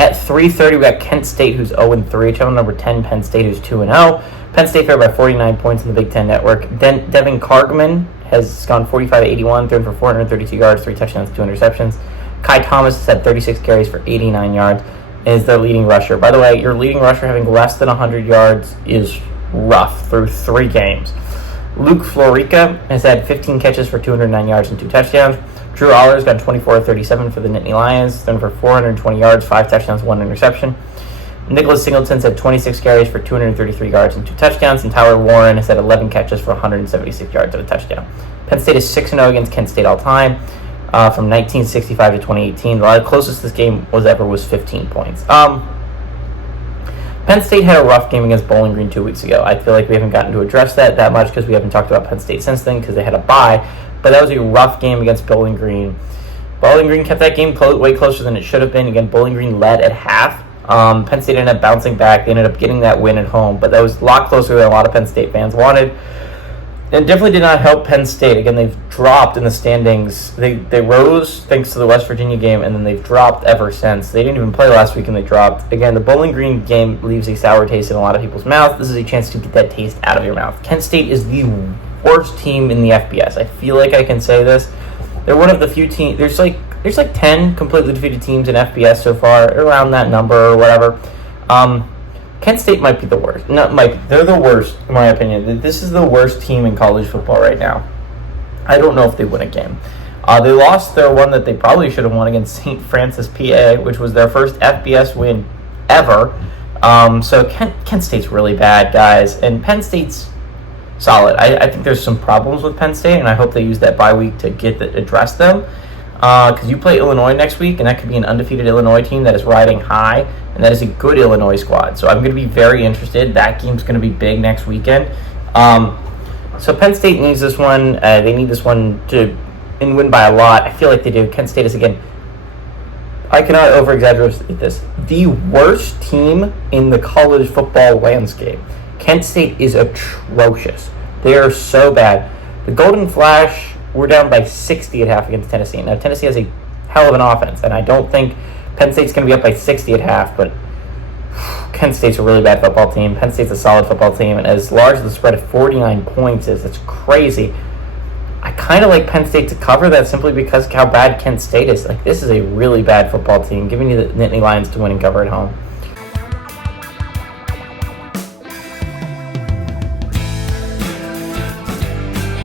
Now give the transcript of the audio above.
At 3:30, we got Kent State, who's 0-3. Channel number 10, Penn State, who's 2-0. Penn State favored by 49 points in the Big Ten Network. Devin Cargman has gone 45-81, thrown for 432 yards, 3 touchdowns, 2 interceptions. Kai Thomas has had 36 carries for 89 yards and is their leading rusher. By the way, your leading rusher having less than 100 yards is rough through 3 games. Luke Florica has had 15 catches for 209 yards and 2 touchdowns. Drew Aller's got 24-37 for the Nittany Lions, thrown for 420 yards, 5 touchdowns, 1 interception. Nicholas Singleton's had 26 carries for 233 yards and 2 touchdowns, and Tyler Warren has had 11 catches for 176 yards and a touchdown. Penn State is 6-0 against Kent State all time, from 1965 to 2018. The closest this game was ever was 15 points. Penn State had a rough game against Bowling Green 2 weeks ago. I feel like we haven't gotten to address that much because we haven't talked about Penn State since then because they had a bye. But that was a rough game against Bowling Green. Bowling Green kept that game way closer than it should have been. Again, Bowling Green led at half. Penn State ended up bouncing back. They ended up getting that win at home. But that was a lot closer than a lot of Penn State fans wanted. And definitely did not help Penn State. Again, they've dropped in the standings. They rose thanks to the West Virginia game, and then they've dropped ever since. They didn't even play last week, and they dropped. Again, the Bowling Green game leaves a sour taste in a lot of people's mouth. This is a chance to get that taste out of your mouth. Kent State is the worst team in the FBS. I feel like I can say this. They're one of the few teams. There's like 10 completely defeated teams in FBS so far, around that number or whatever. Kent State might be the worst. They're the worst, in my opinion. This is the worst team in college football right now. I don't know if they win a game. They lost their one that they probably should have won against St. Francis, PA, which was their first FBS win ever. So Kent State's really bad, guys. And Penn State's solid. I think there's some problems with Penn State, and I hope they use that bye week to address them. Because you play Illinois next week, and that could be an undefeated Illinois team that is riding high, and that is a good Illinois squad. So I'm going to be very interested. That game's going to be big next weekend. So Penn State needs this one. They need this one to win by a lot. I feel like they do. Kent State is, again, I cannot over-exaggerate this, the worst team in the college football landscape. Kent State is atrocious. They are so bad. The Golden Flash were down by 60 at half against Tennessee. Now, Tennessee has a hell of an offense, and I don't think Penn State's going to be up by 60 at half, but Kent State's a really bad football team. Penn State's a solid football team, and as large as the spread of 49 points is, it's crazy. I kind of like Penn State to cover that simply because of how bad Kent State is. Like, this is a really bad football team. Giving you the Nittany Lions to win and cover at home.